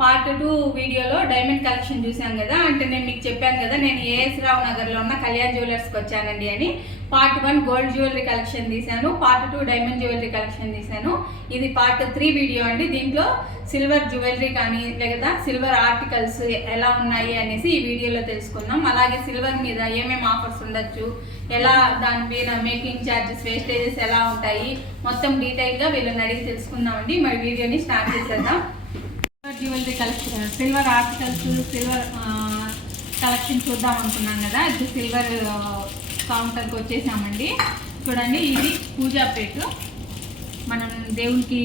Part 2 వీడియోలో diamond collection చూసాం కదా. అంటే నేను మీకు చెప్పాను కదా, నేను ఏఎస్ రావు నగర్లో ఉన్న కళ్యాణ్ జ్యువెలర్స్కి వచ్చానండి అని. పార్ట్ 1 గోల్డ్ జ్యువెలరీ కలెక్షన్ తీశాను, పార్ట్ 2 డైమండ్ జ్యువెలరీ కలెక్షన్ తీశాను. ఇది పార్ట్ 3 వీడియో అండి. దీంట్లో సిల్వర్ జ్యువెలరీ కానీ లేదా సిల్వర్ ఆర్టికల్స్ ఎలా ఉన్నాయి అనేసి ఈ వీడియోలో తెలుసుకుందాం. అలాగే సిల్వర్ మీద ఏమేమి ఆఫర్స్ ఉండొచ్చు, ఎలా దాని మీద మేకింగ్ ఛార్జెస్, వేస్టేజెస్ ఎలా ఉంటాయి, మొత్తం డీటెయిల్గా వీళ్ళని అడిగి తెలుసుకుందామండి. మరి వీడియోని స్టార్ట్ చేసేద్దాం. Jewellery collection, silver articles, silver collection చూద్దాం అనుకున్నాం కదా. ఇది సిల్వర్ కౌంటర్కి వచ్చేసామండి. చూడండి, ఇది పూజా ప్లేట్. మనం దేవునికి,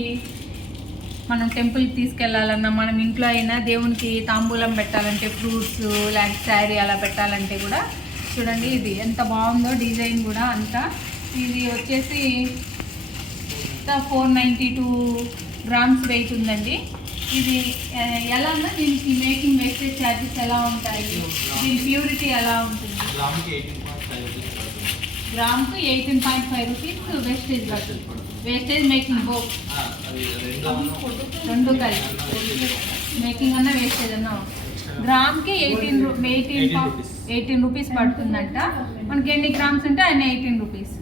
మనం టెంపుల్కి తీసుకెళ్ళాలన్నా, మనం ఇంట్లో అయినా దేవునికి తాంబూలం పెట్టాలంటే, ఫ్రూట్స్ లేకపోతే శారీ అలా పెట్టాలంటే కూడా చూడండి ఇది ఎంత బాగుందో. డిజైన్ కూడా అంతా. ఇది వచ్చేసి 492 గ్రామ్స్ వెయిట్ ఉందండి. ఇది ఎలా ఉన్నా దీనికి మేకింగ్ వేస్టేజ్ ఛార్జెస్ ఎలా ఉంటాయి, దీని ప్యూరిటీ ఎలా ఉంటుంది? గ్రామ్కు 18.5 రూపీస్ వేస్టేజ్ పడుతుంది. వేస్టేజ్ మేకింగ్ బోత్ రెండు కలిసి, మేకింగ్ అన్నా వేస్టేజ్ అన్నా గ్రామ్కి 18 రూపీస్ పడుతుందంట. మనకి ఎన్ని గ్రామ్స్ ఉంటే అన్ని 18 రూపీస్.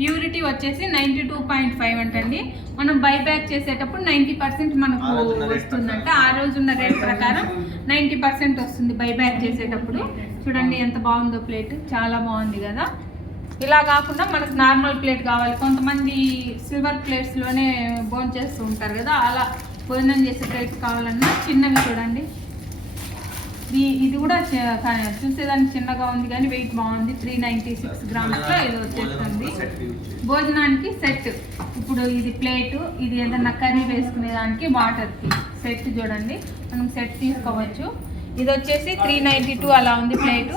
ప్యూరిటీ వచ్చేసి 92.5 అంటండి. మనం బైబ్యాక్ చేసేటప్పుడు 90% మనకు వస్తుందంట. ఆ రోజున్న రేట్ ప్రకారం 90% వస్తుంది బైబ్యాక్ చేసేటప్పుడు. చూడండి ఎంత బాగుందో ప్లేట్, చాలా బాగుంది కదా. ఇలా కాకుండా మనకు నార్మల్ ప్లేట్ కావాలి. కొంతమంది సిల్వర్ ప్లేట్స్లోనే భోజనం చేస్తూ ఉంటారు కదా, అలా భోజనం చేసే ప్లేట్స్ కావాలన్నా చిన్నవి చూడండి. ఇది కూడా చూసేదానికి చిన్నగా ఉంది కానీ వెయిట్ బాగుంది. 396 గ్రామ్స్లో ఇది వచ్చేస్తుంది. భోజనానికి సెట్. ఇప్పుడు ఇది ప్లేటు, ఇది ఏదన్నా కర్రీ వేసుకునే దానికి వాటర్కి సెట్ చూడండి, మనం సెట్ తీసుకోవచ్చు. ఇది వచ్చేసి 392 అలా ఉంది ప్లేటు.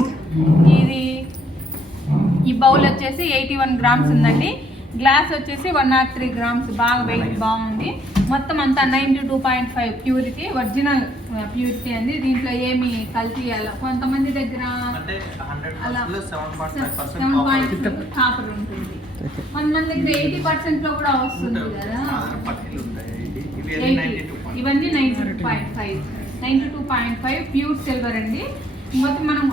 ఈ బౌల్ వచ్చేసి 81 గ్రామ్స్ ఉందండి. గ్లాస్ వచ్చేసి 103 గ్రామ్స్. బాగా వెయిట్ బాగుంది. మొత్తం అంతా 92.5 ప్యూరిటీ, ఒరిజినల్ ప్యూరిటీ అండి. దీంట్లో ఏమి కల్తీ అలా కొంతమంది దగ్గర అలా 7.5 కాపర్ ఉంటుంది, కొంతమంది దగ్గర 80%లో కూడా వస్తుంది కదా. ఇవన్నీ 92.5 ప్యూర్ సిల్వర్ అండి. మొత్తం మనం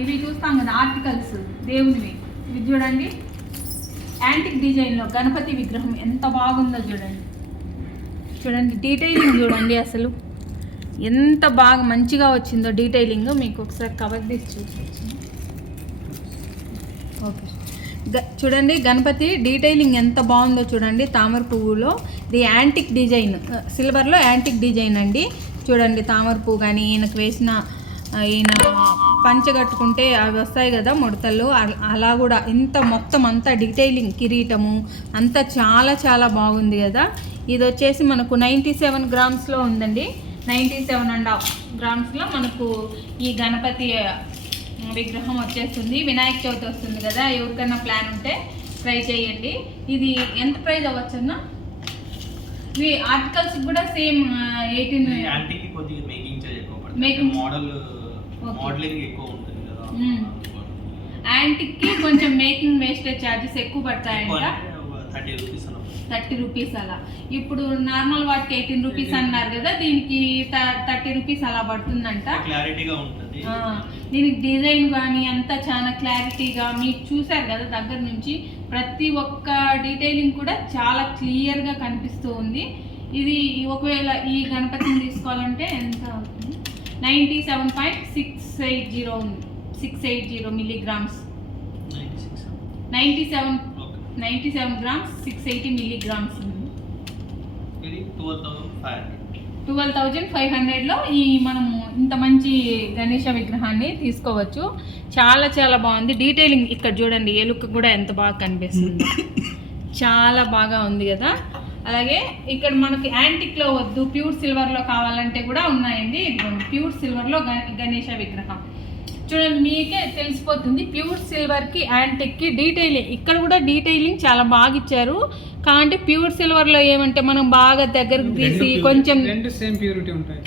ఇవి చూస్తాం కదా ఆర్టికల్స్ దేవునివి. ఇది చూడండి, యాంటిక్ డిజైన్లో గణపతి విగ్రహం ఎంత బాగుందో చూడండి. చూడండి డీటెయిలింగ్ చూడండి, అసలు ఎంత బాగా మంచిగా వచ్చిందో డీటెయిలింగ్. మీకు ఒకసారి కవర్ తీసి చూపించు. ఓకే, చూడండి గణపతి డీటెయిలింగ్ ఎంత బాగుందో చూడండి. తామర పువ్వులో ఇది యాంటిక్ డిజైన్, సిల్వర్లో యాంటిక్ డిజైన్ అండి. చూడండి తామర పువ్వు కానీ, ఈయనకు వేసిన ఈయన పంచగట్టుకుంటే అవి వస్తాయి కదా ముడతలు, అలా కూడా ఇంత మొత్తం అంతా డీటెయిలింగ్, కిరీటము అంతా చాలా చాలా బాగుంది కదా. ఇది వచ్చేసి మనకు 97 గ్రామ్స్లో ఉందండి. 97.5 గ్రామ్స్లో మనకు ఈ గణపతి విగ్రహం వచ్చేస్తుంది. వినాయక చవితి వస్తుంది కదా, ఎవరికైనా ప్లాన్ ఉంటే ట్రై చేయండి. ఇది ఎంత ప్రైస్ అవ్వచ్చన్నా? ఈ ఆర్టికల్స్ కూడా సేమ్ 18 మేకింగ్ మోడలింగ్ ఎక్కువ ఉంటుంది కదా. యాంటిక్కి కొంచెం మేకింగ్ వేస్టేజ్ ఛార్జెస్ ఎక్కువ పడతాయంట, 30 రూపీస్ అలా. ఇప్పుడు నార్మల్ వాటికి 18 రూపీస్ అన్నారు కదా, దీనికి 30 రూపీస్ అలా పడుతుందంట. క్లారిటీగా ఉంటుంది దీనికి. డిజైన్ కానీ అంతా చాలా క్లారిటీగా మీకు చూసారు కదా దగ్గర నుంచి, ప్రతి ఒక్క డీటెయిలింగ్ కూడా చాలా క్లియర్గా కనిపిస్తూ ఉంది. ఇది ఒకవేళ ఈ గణపతిని తీసుకోవాలంటే ఎంత అవుతుంది? 97.680 ఉంది. 680 మిల్లీగ్రామ్స్, 97 గ్రామ్స్, 680 మిల్లీగ్రామ్స్ ఉంది. 12,500లో ఈ మనము ఇంత మంచి గణేష విగ్రహాన్ని తీసుకోవచ్చు. చాలా చాలా బాగుంది డీటెయిలింగ్. ఇక్కడ చూడండి ఎలుక కూడా ఎంత బాగా కనిపిస్తుంది, చాలా బాగా ఉంది కదా. అలాగే ఇక్కడ మనకి యాంటిక్లో వద్దు, ప్యూర్ సిల్వర్లో కావాలంటే కూడా ఉన్నాయండి. ఇదిగోండి ప్యూర్ సిల్వర్లో గణేష విగ్రహం చూడండి, మీకే తెలిసిపోతుంది. ప్యూర్ సిల్వర్కి యాంటిక్కి డీటెయిలింగ్, ఇక్కడ కూడా డీటెయిలింగ్ చాలా బాగా ఇచ్చారు. కాబట్టి ప్యూర్ సిల్వర్లో ఏమంటే మనం బాగా దగ్గరకు తీసి కొంచెం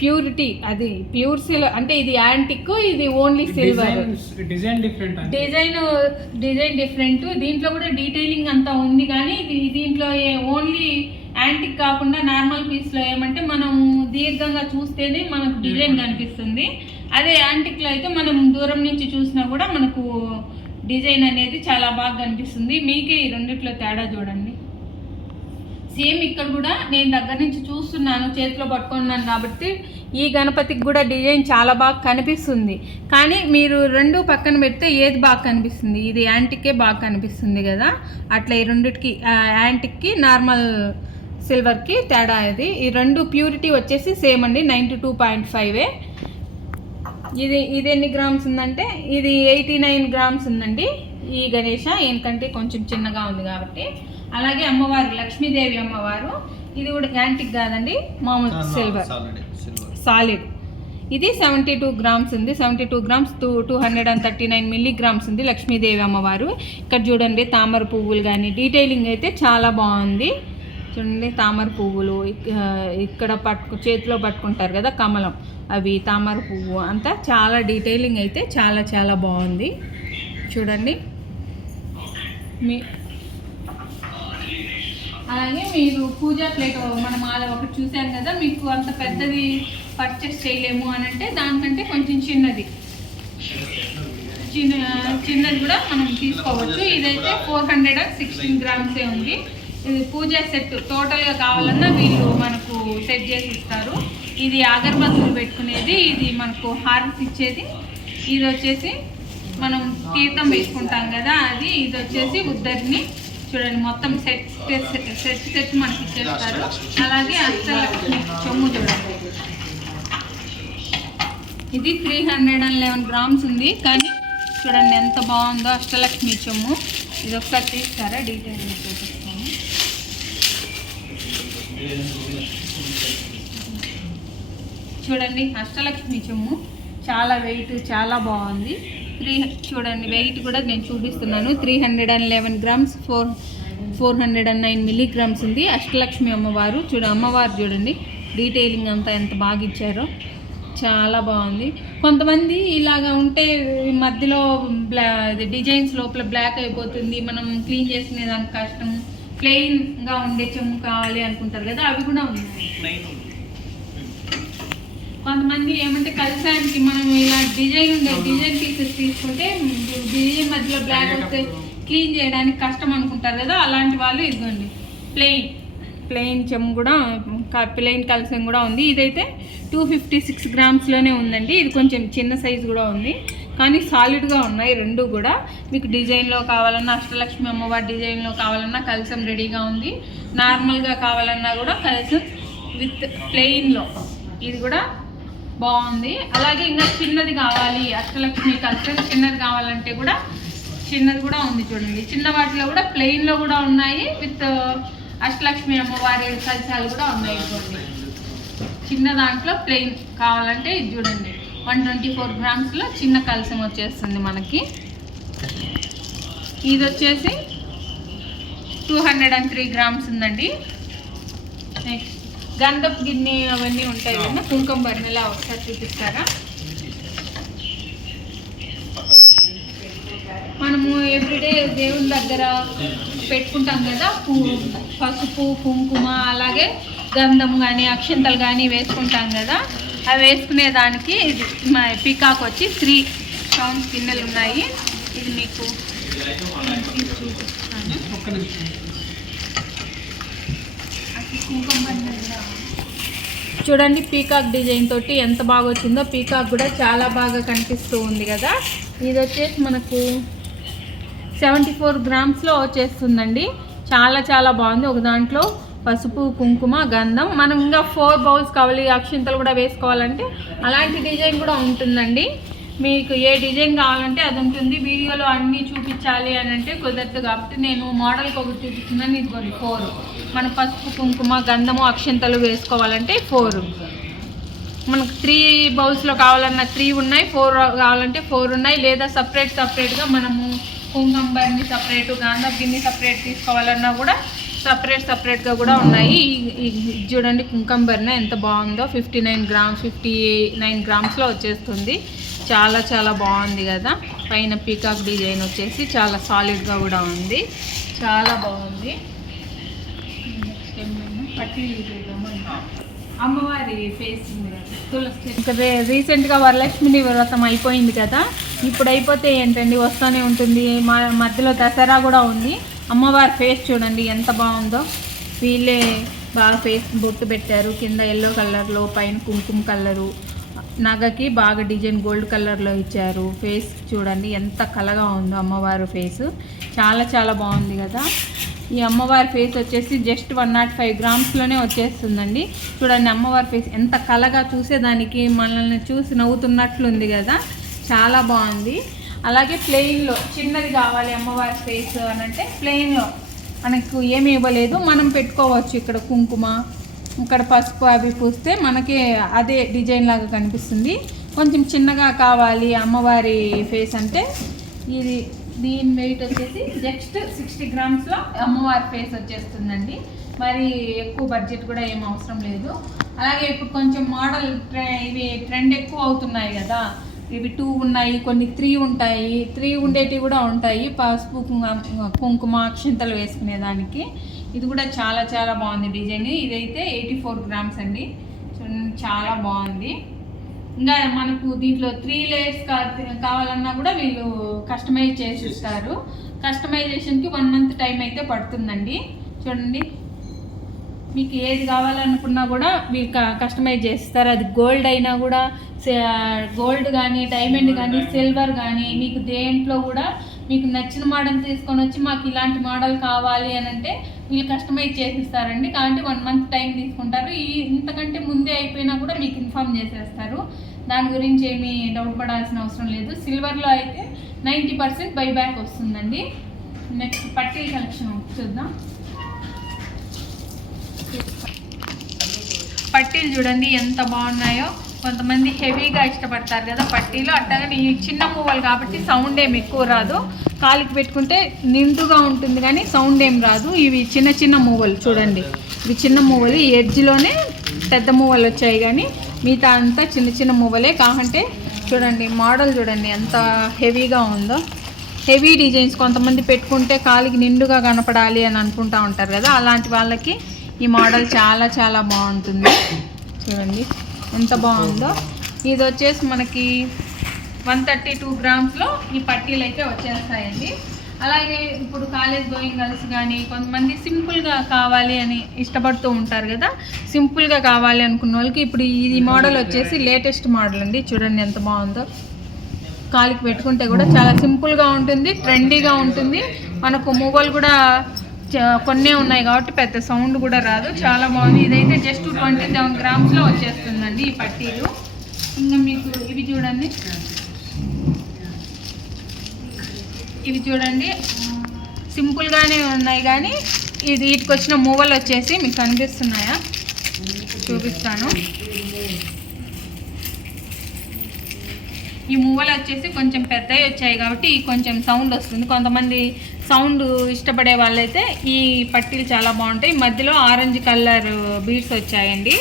ప్యూరిటీ, అది ప్యూర్ సిల్వర్ అంటే ఇది యాంటిక్, ఇది ఓన్లీ సిల్వర్. Design different. దీంట్లో కూడా డీటెయిలింగ్ అంతా ఉంది కానీ దీంట్లో ఓన్లీ యాంటిక్ కాకుండా నార్మల్ పీస్లో ఏమంటే మనం దీర్ఘంగా చూస్తేనే మనకు డిజైన్ కనిపిస్తుంది. అదే యాంటిక్లో అయితే మనం దూరం నుంచి చూసినా కూడా మనకు డిజైన్ అనేది చాలా బాగా కనిపిస్తుంది. మీకే ఈ రెండిట్లో తేడా చూడండి. సేమ్ ఇక్కడ కూడా నేను దగ్గర నుంచి చూస్తున్నాను, చేతిలో పట్టుకున్నాను కాబట్టి ఈ గణపతికి కూడా డిజైన్ చాలా బాగా కనిపిస్తుంది. కానీ మీరు రెండు పక్కన పెడితే ఏది బాగా కనిపిస్తుంది? ఇది యాంటిక్కే బాగా కనిపిస్తుంది కదా. అట్లా ఈ రెండిటికి యాంటిక్కి నార్మల్ సిల్వర్కి తేడా ఇది. ఈ రెండు ప్యూరిటీ వచ్చేసి సేమ్ అండి, 92.5. ఇది ఎన్ని గ్రామ్స్ ఉందంటే ఇది 89 గ్రామ్స్ ఉందండి ఈ గణేష. ఏంటంటే కొంచెం చిన్నగా ఉంది కాబట్టి. అలాగే అమ్మవారు లక్ష్మీదేవి అమ్మవారు, ఇది కూడా యాంటిక్ కాదండి, మామూలు సిల్వర్ సాలిడ్. ఇది 72 గ్రామ్స్ ఉంది. 72 గ్రామ్స్ 239 మిల్లీగ్రామ్స్ ఉంది లక్ష్మీదేవి అమ్మవారు. ఇక్కడ చూడండి తామర పువ్వులు కానీ డీటెయిలింగ్ అయితే చాలా బాగుంది. చూడండి తామర పువ్వులు ఇక్కడ చేతిలో పట్టుకుంటారు కదా కమలం, అవి తామర పువ్వు అంతా చాలా డీటెయిలింగ్ అయితే చాలా చాలా బాగుంది. చూడండి అలాగే మీరు పూజా ప్లేట్ మనం ఒకటి చూసాం కదా, మీకు అంత పెద్దది పర్చేస్ చేయలేము అని అంటే దానికంటే కొంచెం చిన్నది కూడా మనం తీసుకోవచ్చు. ఇదైతే 416 గ్రామ్సే ఉంది. ఇది పూజా సెట్ టోటల్గా కావాలన్నా వీళ్ళు మనకు సెట్ చేసి ఇస్తారు. ఇది అగరబత్తులు పెట్టుకునేది, ఇది మనకు హారతి ఇచ్చేది, ఇది వచ్చేసి మనం తీర్థం వేసుకుంటాం కదా అది, ఇది వచ్చేసి ఉద్దరిని. చూడండి మొత్తం సెట్ మనకి ఇచ్చేస్తారు. అలాగే అష్టలక్ష్మి చెమ్ము చూడండి, ఇది 311 గ్రామ్స్ ఉంది. కానీ చూడండి ఎంత బాగుందో అష్టలక్ష్మి చెమ్ము. ఇది ఒకసారి తీస్తారా, డీటెయిల్ చూపిస్తాను. చూడండి అష్టలక్ష్మి చెమ్ము చాలా వెయిట్ చాలా బాగుంది. చూడండి వెయిట్ కూడా నేను చూపిస్తున్నాను. 311 గ్రామ్స్ 409 మిల్లీగ్రామ్స్ ఉంది. అష్టలక్ష్మి అమ్మవారు అమ్మవారు చూడండి డీటెయిలింగ్ అంతా ఎంత బాగా ఇచ్చారో, చాలా బాగుంది. కొంతమంది ఇలాగా ఉంటే మధ్యలో డిజైన్స్ లోపల బ్లాక్ అయిపోతుంది, మనం క్లీన్ చేసుకునేదానికి కష్టం, ప్లెయిన్గా ఉండే చెమ్ము కావాలి అనుకుంటారు కదా, అవి కూడా ఉన్నాయి. కొంతమంది ఏమంటే కలసానికి మనం ఇలా డిజైన్ పీసెస్ తీసుకుంటే డిజైన్ మధ్యలో బ్లాక్ వస్తే క్లీన్ చేయడానికి కష్టం అనుకుంటారు కదా, అలాంటి వాళ్ళు ఇదిగోండి ప్లెయిన్ చెమ్ము కూడా, ప్లెయిన్ కలసం కూడా ఉంది. ఇదైతే 256 గ్రామ్స్లోనే ఉందండి. ఇది కొంచెం చిన్న సైజు కూడా ఉంది, కానీ సాలిడ్గా ఉన్నాయి రెండు కూడా. మీకు డిజైన్లో కావాలన్నా, అష్టలక్ష్మి అమ్మవారి డిజైన్లో కావాలన్నా కలసం రెడీగా ఉంది. నార్మల్గా కావాలన్నా కూడా కలసం విత్ ప్లెయిన్లో ఇది కూడా బాగుంది. అలాగే ఇంకా చిన్నది కావాలి, అష్టలక్ష్మి కలసం చిన్నది కావాలంటే కూడా చిన్నది కూడా ఉంది. చూడండి చిన్న వాటిలో కూడా ప్లెయిన్లో కూడా ఉన్నాయి, విత్ అష్టలక్ష్మి అమ్మవారి కలశాలు కూడా ఉన్నాయి. చూడండి చిన్న దాంట్లో ప్లెయిన్ కావాలంటే ఇది చూడండి 124 గ్రామ్స్లో చిన్న కలసం వచ్చేస్తుంది మనకి. ఇది వచ్చేసి 203 గ్రామ్స్ ఉందండి. నెక్స్ట్ గంధపు గిన్నె అవన్నీ ఉంటాయి కదా, కుంకుమ బర్నెలా ఒకసారి చూపిస్తారా? మనము ఎవ్రీడే దేవుని దగ్గర పెట్టుకుంటాం కదా, పసుపు కుంకుమ అలాగే గంధం కానీ అక్షంతలు కానీ వేసుకుంటాం కదా, అవి వేసుకునే దానికి ఇది మా పీకాక్ వచ్చి 3 స్టోన్స్ గిన్నెలు ఉన్నాయి. ఇది మీకు చూపిస్తాను. చూడండి పీకాక్ డిజైన్ తోటి ఎంత బాగా వచ్చిందో, పీకాక్ కూడా చాలా బాగా కనిపిస్తూ ఉంది కదా. ఇది వచ్చేసి మనకు 74 గ్రామ్స్లో వచ్చేస్తుందండి. చాలా చాలా బాగుంది. ఒక దాంట్లో పసుపు కుంకుమ గంధం, మనం ఇంకా 4 బౌల్స్ కావాలి, అక్షింతలు కూడా వేసుకోవాలంటే అలాంటి డిజైన్ కూడా ఉంటుందండి. మీకు ఏ డిజైన్ కావాలంటే అది ఉంటుంది. వీడియోలో అన్నీ చూపించాలి అని అంటే కుదరదు కాబట్టి నేను మోడల్కి ఒకటి చూపిస్తున్నాను. ఇదిగోండి 4 మన పసుపు కుంకుమ గంధము అక్షింతలు వేసుకోవాలంటే 4. మనకు 3 బౌల్స్లో కావాలన్నా 3 ఉన్నాయి, 4 కావాలంటే 4 ఉన్నాయి. లేదా సపరేట్గా మనము కుంకుమ బర్ని సపరేటు, గంధం గిన్నె సపరేట్ తీసుకోవాలన్నా కూడా సపరేట్గా కూడా ఉన్నాయి. చూడండి కుంకుమ బర్ని ఎంత బాగుందో, 59 గ్రామ్స్లో వచ్చేస్తుంది. చాలా చాలా బాగుంది కదా. పైన పీకాక్ డిజైన్ వచ్చేసి చాలా సాలిడ్గా కూడా ఉంది, చాలా బాగుంది. పట్టీలు అమ్మవారి ఫేస్ ఉంది కదా తులసి. ఇంకా రీసెంట్గా వరలక్ష్మి వ్రతం అయిపోయింది కదా, ఇప్పుడు అయిపోతే ఏంటండి వస్తూనే ఉంటుంది. మధ్యలో దసరా కూడా ఉంది. అమ్మవారి ఫేస్ చూడండి ఎంత బాగుందో. వీళ్ళే బాగా ఫేస్ బొట్టు పెట్టారు, కింద ఎల్లో కలర్లో, పైన కుంకుమ కలరు, నగకి బాగా డిజైన్ గోల్డ్ కలర్లో ఇచ్చారు. ఫేస్ చూడండి ఎంత కలగా ఉందో అమ్మవారి ఫేస్. చాలా చాలా బాగుంది కదా. ఈ అమ్మవారి ఫేస్ వచ్చేసి జస్ట్ 105 గ్రామ్స్లోనే వచ్చేస్తుందండి. చూడండి అమ్మవారి ఫేస్ ఎంత కలగా, చూసేదానికి మనల్ని చూసి నవ్వుతున్నట్లుంది కదా, చాలా బాగుంది. అలాగే ప్లెయిన్లో చిన్నది కావాలి అమ్మవారి ఫేస్ అని అంటే ప్లెయిన్లో మనకు ఏమీ ఇవ్వలేదు, మనం పెట్టుకోవచ్చు. ఇక్కడ కుంకుమ, ఇక్కడ పసుపు అవి పూస్తే మనకి అదే డిజైన్ లాగా కనిపిస్తుంది. కొంచెం చిన్నగా కావాలి అమ్మవారి ఫేస్ అంటే ఇది దీని వెయిట్ వచ్చేసి జస్ట్ 60 గ్రామ్స్లో అమ్మవారి ఫేస్ వచ్చేస్తుందండి. మరి ఎక్కువ బడ్జెట్ కూడా ఏం అవసరం లేదు. అలాగే ఇప్పుడు కొంచెం మోడల్ ఇవి ట్రెండ్ ఎక్కువ అవుతున్నాయి కదా, ఇవి 2 ఉన్నాయి, కొన్ని 3 ఉంటాయి, 3 ఉండేటివి కూడా ఉంటాయి. పసుపు కుంకుమ అక్షింతలు వేసుకునేదానికి ఇది కూడా చాలా చాలా బాగుంది డిజైన్. ఇదైతే 84 గ్రామ్స్ అండి, చాలా బాగుంది. ఇంకా మనకు దీంట్లో 3 లేయర్స్ కావాలన్నా కూడా వీళ్ళు కస్టమైజ్ చేసి ఇస్తారు. కస్టమైజేషన్కి 1 మంత్ టైం అయితే పడుతుందండి. చూడండి మీకు ఏది కావాలనుకున్నా కూడా వీళ్ళు కస్టమైజ్ చేస్తారు. అది గోల్డ్ అయినా కూడా, గోల్డ్ కానీ, డైమండ్ కానీ, సిల్వర్ కానీ, మీకు దేంట్లో కూడా మీకు నచ్చిన మోడల్ తీసుకొని వచ్చి మాకు ఇలాంటి మోడల్ కావాలి అని అంటే వీళ్ళు కస్టమైజ్ చేసిస్తారండి. కాబట్టి 1 మంత్ టైం తీసుకుంటారు. ఇంతకంటే ముందే అయిపోయినా కూడా మీకు ఇన్ఫామ్ చేసేస్తారు. దాని గురించి ఏమీ డౌట్ పడాల్సిన అవసరం లేదు. సిల్వర్లో అయితే 90% బైబ్యాక్ వస్తుందండి. నెక్స్ట్ పట్టీల కలెక్షన్ చూద్దాం. పట్టీలు చూడండి ఎంత బాగున్నాయో. కొంతమంది హెవీగా ఇష్టపడతారు కదా పట్టీలు, అట్టగానే ఈ చిన్న మూవలు కాబట్టి సౌండ్ ఏమి ఎక్కువ రాదు. కాలికి పెట్టుకుంటే నిండుగా ఉంటుంది కానీ సౌండ్ ఏం రాదు. ఇవి చిన్న చిన్న మూవలు చూడండి, ఇవి చిన్న మూవలు. ఈ ఎడ్జ్లోనే పెద్ద మూవలు వచ్చాయి కానీ మిగతా అంతా చిన్న చిన్న మూవలే. కాకంటే చూడండి మోడల్ చూడండి ఎంత హెవీగా ఉందో. హెవీ డిజైన్స్ కొంతమంది పెట్టుకుంటే కాలికి నిండుగా కనపడాలి అని అనుకుంటూ ఉంటారు కదా, అలాంటి వాళ్ళకి ఈ మోడల్ చాలా చాలా బాగుంటుంది. చూడండి ఎంత బాగుందో. ఇది వచ్చేసి మనకి 132 గ్రామ్స్లో ఈ పట్టీలు అయితే వచ్చేస్తాయండి. అలాగే ఇప్పుడు కాలేజ్ గోయింగ్ గర్ల్స్ కానీ కొంతమంది సింపుల్గా కావాలి అని ఇష్టపడుతూ ఉంటారు కదా, సింపుల్గా కావాలి అనుకున్న వాళ్ళకి ఇప్పుడు ఈ మోడల్ వచ్చేసి లేటెస్ట్ మోడల్ అండి. చూడండి ఎంత బాగుందో. కాలికి పెట్టుకుంటే కూడా చాలా సింపుల్గా ఉంటుంది, ట్రెండీగా ఉంటుంది. మనకు మూవలు కూడా కొన్నే ఉన్నాయి కాబట్టి పెద్ద సౌండ్ కూడా రాదు. చాలా బాగుంది. ఇదైతే జస్ట్ 27 గ్రామ్స్లో వచ్చేస్తుందండి ఈ పట్టీలు. ఇంకా మీకు ఇవి చూడండి, ఇవి చూడండి సింపుల్గానే ఉన్నాయి కానీ వీటికి వచ్చిన మూవలు వచ్చేసి మీకు కనిపిస్తున్నాయా చూపిస్తాను. ఈ మూవలు వచ్చేసి కొంచెం పెద్దవి వచ్చాయి కాబట్టి కొంచెం సౌండ్ వస్తుంది. కొంతమంది సౌండ్ ఇష్టపడే వాళ్ళైతే ఈ పట్టీలు చాలా బాగుంటాయి. మధ్యలో ఆరెంజ్ కలర్ బీడ్స్ వచ్చాయండి.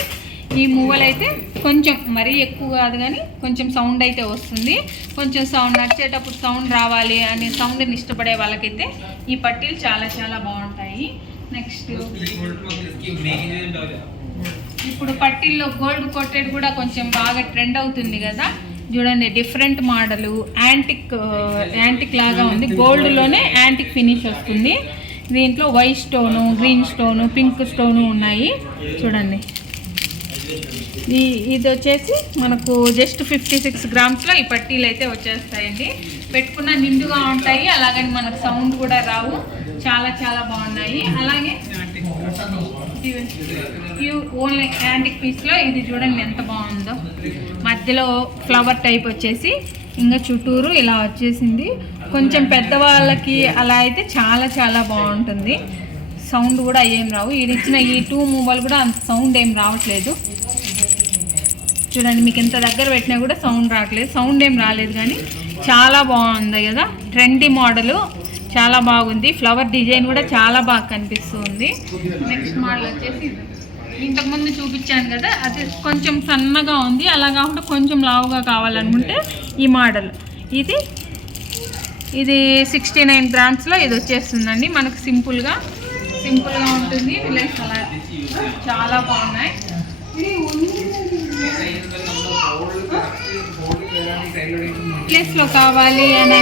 ఈ మూవలు అయితే కొంచెం మరీ ఎక్కువ కాదు కానీ కొంచెం సౌండ్ అయితే వస్తుంది. కొంచెం సౌండ్ నడిచేటప్పుడు సౌండ్ రావాలి అనే సౌండ్ని ఇష్టపడే వాళ్ళకైతే ఈ పట్టీలు చాలా చాలా బాగుంటాయి. నెక్స్ట్ ఇప్పుడు పట్టీల్లో గోల్డ్ కోటెడ్ కూడా కొంచెం బాగా ట్రెండ్ అవుతుంది కదా. చూడండి డిఫరెంట్ మోడలు, యాంటిక్ లాగా ఉంది. గోల్డ్లోనే యాంటిక్ ఫినిష్ వస్తుంది. దీంట్లో white stone, green stone, pink stone ఉన్నాయి. చూడండి ఇది వచ్చేసి మనకు జస్ట్ 56 గ్రామ్స్లో ఈ పట్టీలు అయితే వచ్చేస్తాయండి. పెట్టుకున్న నిండుగా ఉంటాయి, అలాగని మనకు సౌండ్ కూడా రావు. చాలా చాలా బాగున్నాయి. అలాగే ఓన్లీ యాంటిక్ పీస్లో ఇది చూడండి ఎంత బాగుందో. మధ్యలో ఫ్లవర్ టైప్ వచ్చేసి ఇంకా చుట్టూరు ఇలా వచ్చేసింది. కొంచెం పెద్దవాళ్ళకి అలా అయితే చాలా చాలా బాగుంటుంది. సౌండ్ కూడా ఏం రావు. ఇది ఇచ్చిన ఈ 2 మూవలు కూడా అంత సౌండ్ ఏం రావట్లేదు. చూడండి మీకు ఎంత దగ్గర పెట్టినా కూడా సౌండ్ రావట్లేదు. సౌండ్ ఏం రాలేదు కానీ చాలా బాగుంది కదా. ట్రెండీ మోడలు చాలా బాగుంది. ఫ్లవర్ డిజైన్ కూడా చాలా బాగా కనిపిస్తుంది. నెక్స్ట్ మోడల్ వచ్చేసి ఇంతకుముందు చూపించాను కదా, అది కొంచెం సన్నగా ఉంది. అలా కాకుండా కొంచెం లావుగా కావాలనుకుంటే ఈ మోడల్ ఇది 69 గ్రామ్స్లో ఇది వచ్చేస్తుందండి. మనకు సింపుల్గా సింపుల్గా ఉంటుంది. ప్లస్ అలా చాలా బాగున్నాయి. వెయిట్లెస్లో కావాలి అని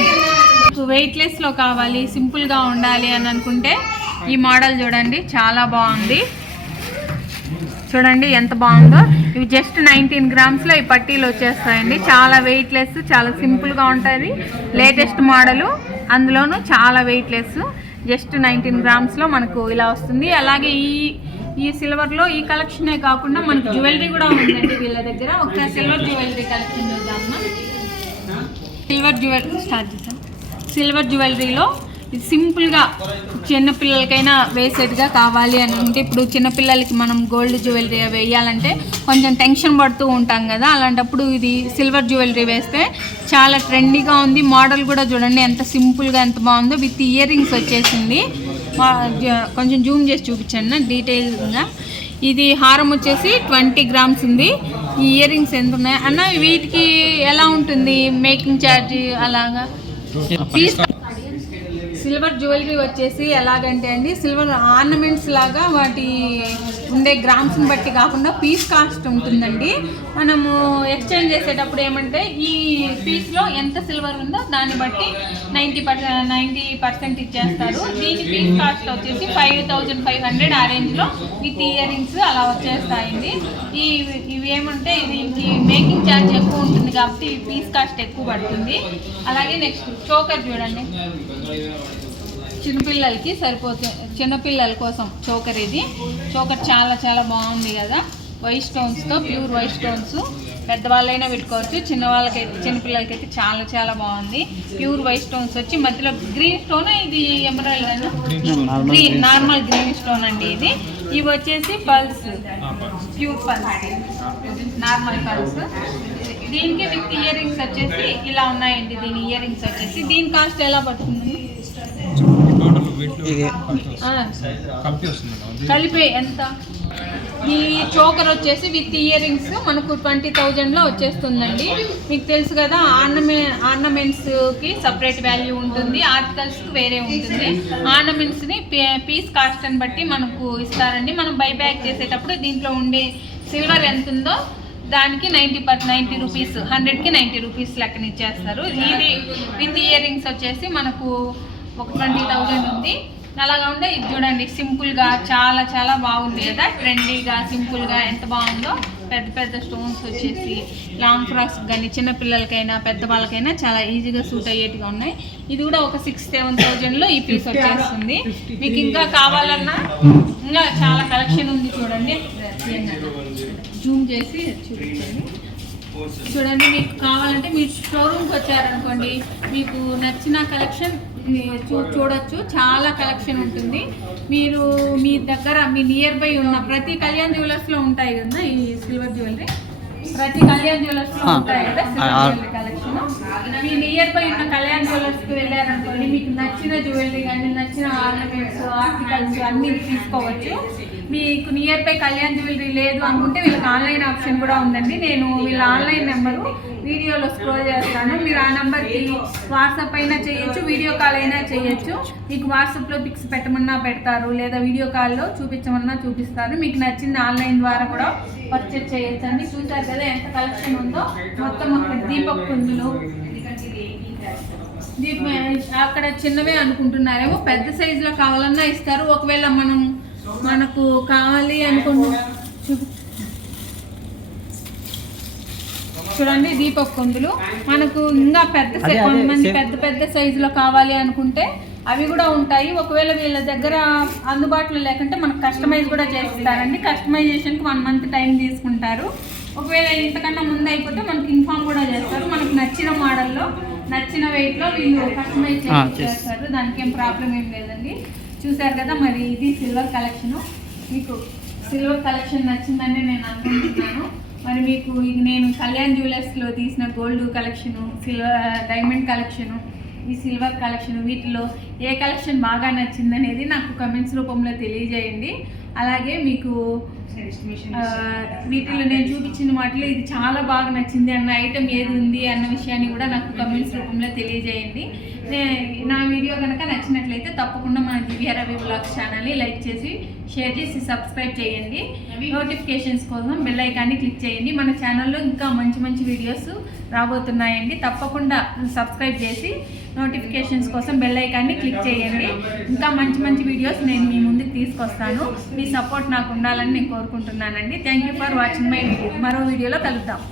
వెయిట్లెస్లో కావాలి, సింపుల్గా ఉండాలి అని అనుకుంటే ఈ మోడల్ చూడండి, చాలా బాగుంది. చూడండి ఎంత బాగుందో. ఇవి జస్ట్ 19 గ్రామ్స్లో ఈ పట్టీలు వచ్చేస్తాయండి. చాలా వెయిట్లెస్, చాలా సింపుల్గా ఉంటుంది. లేటెస్ట్ మోడలు, అందులోనూ చాలా వెయిట్లెస్. జస్ట్ 19 గ్రామ్స్లో మనకు ఇలా వస్తుంది. అలాగే ఈ సిల్వర్లో ఈ కలెక్షనే కాకుండా మనకు జ్యువెలరీ కూడా ఉందండి వీళ్ళ దగ్గర. ఒకసారి సిల్వర్ జ్యువెలరీ కలెక్షన్ చూద్దామా. సిల్వర్ జ్యువెలరీలో సింపుల్గా చిన్నపిల్లలకైనా వేసేట్టుగా కావాలి అని అంటే, ఇప్పుడు చిన్నపిల్లలకి మనం గోల్డ్ జ్యువెలరీ వేయాలంటే కొంచెం టెన్షన్ పడుతూ ఉంటాం కదా, అలాంటప్పుడు ఇది సిల్వర్ జ్యువెలరీ వేస్తే చాలా ట్రెండీగా ఉంది. మోడల్ కూడా చూడండి ఎంత సింపుల్గా ఎంత బాగుందో. విత్ ఇయర్ రింగ్స్ వచ్చేసింది. కొంచెం జూమ్ చేసి చూపించండి డీటెయిల్గా. ఇది హారం వచ్చేసి 20 గ్రామ్స్ ఉంది. ఈ ఇయర్ రింగ్స్ ఎంత ఉన్నాయి అన్న, వీటికి ఎలా ఉంటుంది మేకింగ్ ఛార్జ్ అలాగా? పీస్ సిల్వర్ జ్యువెలరీ వచ్చేసి ఎలాగంటే అండి, సిల్వర్ ఆర్నమెంట్స్ లాగా వాటి ఉండే గ్రామ్స్ని బట్టి కాకుండా పీస్ కాస్ట్ ఉంటుందండి. మనము ఎక్స్చేంజ్ చేసేటప్పుడు ఏమంటే ఈ పీస్లో ఎంత సిల్వర్ ఉందో దాన్ని బట్టి 90% ఇచ్చేస్తారు. దీని పీస్ కాస్ట్ వచ్చేసి 5500 ఆ రేంజ్లో విత్ ఇయర్ రింగ్స్ అలా వచ్చేస్తాయండి. ఇవి ఏమంటే దీనికి మేకింగ్ ఛార్జ్ ఎక్కువ ఉంటుంది కాబట్టి ఈ పీస్ కాస్ట్ ఎక్కువ పడుతుంది. అలాగే నెక్స్ట్ చోకర్ చూడండి, చిన్నపిల్లలకి సరిపోతుంది. చిన్నపిల్లల కోసం చోకర్. ఇది చోకర్ చాలా చాలా బాగుంది కదా, వైట్ స్టోన్స్తో, ప్యూర్ వైట్ స్టోన్స్. పెద్దవాళ్ళైనా పెట్టుకోవచ్చు, చిన్నపిల్లలకైతే చాలా చాలా బాగుంది. ప్యూర్ వైట్ స్టోన్స్ వచ్చి మధ్యలో గ్రీన్ స్టోన్, ఇది emerald green, normal green stone అండి ఇది. ఇవి వచ్చేసి pulse, pure pulse, normal pulse. దీనికి విత్ ఇయర్ రింగ్స్ వచ్చేసి ఇలా ఉన్నాయండి. దీని ఇయర్ రింగ్స్ వచ్చేసి దీని కాస్ట్ ఎలా పడుతుంది? కలిపి ఎంత? ఈ చోకర్ వచ్చేసి విత్ ఇయర్ రింగ్స్ మనకు 20,000లో వచ్చేస్తుందండి. మీకు తెలుసు కదా, ఆర్నమెంట్స్కి సపరేట్ వాల్యూ ఉంటుంది, ఆర్టికల్స్కి వేరే ఉంటుంది. ఆర్నమెంట్స్ని పీస్ కాస్ట్ని బట్టి మనకు ఇస్తారండి. మనం బై బ్యాక్ చేసేటప్పుడు దీంట్లో ఉండే సిల్వర్ ఎంత ఉందో దానికి 90 రూపీస్, 100కి 90 రూపీస్ లెక్కన ఇచ్చేస్తారు. ఇది విత్ ఇయర్ రింగ్స్ వచ్చేసి మనకు ఒక 20,000 ఉంది. అలాగా ఉండే ఇది చూడండి, సింపుల్గా చాలా చాలా బాగుంది కదా, ట్రెండీగా సింపుల్గా ఎంత బాగుందో. పెద్ద పెద్ద స్టోన్స్ వచ్చేసి లాంగ్ ఫ్రాక్స్ కానీ చిన్నపిల్లలకైనా పెద్దవాళ్ళకైనా చాలా ఈజీగా సూట్ అయ్యేట్టుగా ఉన్నాయి. ఇది కూడా ఒక 6-7,000లో ఈ పీస్ వచ్చేస్తుంది. మీకు ఇంకా కావాలన్నా ఇంకా చాలా కలెక్షన్ ఉంది చూడండి. జూమ్ చేసి చూపించండి. చూడండి, మీకు కావాలంటే మీరు షోరూమ్కి వచ్చారనుకోండి, మీకు నచ్చిన కలెక్షన్ చూడొచ్చు. చాలా కలెక్షన్ ఉంటుంది. మీరు మీ దగ్గర మీ నియర్ బై ఉన్న ప్రతి కళ్యాణ్ జ్యువెలర్స్లో ఉంటాయి కదా ఈ సిల్వర్ జ్యువెలరీ. ప్రతి కళ్యాణ్ జ్యువెలర్స్లో ఉంటాయి కదా silver jewellery collection. Me near by ఉన్న కళ్యాణ్ జ్యువెలర్స్కి వెళ్ళారనుకోండి, మీకు నచ్చిన జ్యువెలరీ కానీ నచ్చిన ఆర్నమెంట్స్, ఆర్టికల్స్ అన్నీ తీసుకోవచ్చు. మీకు నియర్ బై కళ్యాణ్ జ్యువెలరీ లేదు అనుకుంటే వీళ్ళకి ఆన్లైన్ ఆప్షన్ కూడా ఉందండి. నేను వీళ్ళ ఆన్లైన్ నెంబరు వీడియోలో స్క్రోల్ చేస్తాను. మీరు ఆ నెంబర్కి వాట్సాప్ అయినా చేయొచ్చు, వీడియో కాల్ అయినా చేయొచ్చు. మీకు వాట్సాప్లో పిక్స్ పెట్టమన్నా పెడతారు, లేదా వీడియో కాల్లో చూపించమన్నా చూపిస్తారు. మీకు నచ్చింది ఆన్లైన్ ద్వారా కూడా పర్చేజ్ చేయొచ్చు అండి. చూసారు కదా ఎంత కలెక్షన్ ఉందో. మొత్తం అక్కడ దీపక్ కుందులు, అక్కడ చిన్నవే అనుకుంటున్నారేమో, పెద్ద సైజులో కావాలన్నా ఇస్తారు. ఒకవేళ మనకు కావాలి అనుకుంటున్నా చూడండి, దీపక్ కుందులు మనకు ఇంకా కొంతమంది పెద్ద సైజులో కావాలి అనుకుంటే అవి కూడా ఉంటాయి. ఒకవేళ వీళ్ళ దగ్గర అందుబాటులో లేకుంటే మనకు కస్టమైజ్ కూడా చేస్తారండి. కస్టమైజేషన్కి 1 మంత్ టైం తీసుకుంటారు. ఒకవేళ ఇంతకన్నా ముందు అయిపోతే మనకి ఇన్ఫార్మ్ కూడా చేస్తారు. మనకు నచ్చిన మోడల్లో నచ్చిన వెయిట్లో వీళ్ళు కస్టమైజ్ చేస్తారు. దానికి ఏం ప్రాబ్లం ఏం లేదండి. చూసారు కదా, మరి ఇది సిల్వర్ కలెక్షను. మీకు సిల్వర్ కలెక్షన్ నచ్చిందని నేను అనుకుంటున్నాను. మరి మీకు ఇది నేను కళ్యాణ్ జ్యువెలర్స్లో తీసిన గోల్డ్ కలెక్షను, డైమండ్ కలెక్షను, ఈ సిల్వర్ కలెక్షన్, వీటిలో ఏ కలెక్షన్ బాగా నచ్చిందనేది నాకు కమెంట్స్ రూపంలో తెలియజేయండి. అలాగే మీకు వీటిలో నేను చూపించిన వాటిలో ఇది చాలా బాగా నచ్చింది అన్న ఐటెం ఏది ఉంది అన్న విషయాన్ని కూడా నాకు కమెంట్స్ రూపంలో తెలియజేయండి. నా వీడియో కనుక నచ్చినట్లయితే తప్పకుండా మన దివ్య రవి వ్లాగ్స్ ఛానల్ని లైక్ చేసి షేర్ చేసి సబ్స్క్రైబ్ చేయండి. నోటిఫికేషన్స్ కోసం బెల్ ఐకాన్ని క్లిక్ చేయండి. మన ఛానల్లో ఇంకా మంచి మంచి వీడియోస్ రాబోతున్నాయండి. తప్పకుండా సబ్స్క్రైబ్ చేసి నోటిఫికేషన్స్ కోసం బెల్ ఐకాన్ని క్లిక్ చేయండి. ఇంకా మంచి మంచి వీడియోస్ నేను మీ ముందుకు తీసుకొస్తాను. మీ సపోర్ట్ నాకు ఉండాలని నేను కోరుకుంటున్నానండి. Thank you for watching my video. మరో వీడియోలో కలుద్దాం.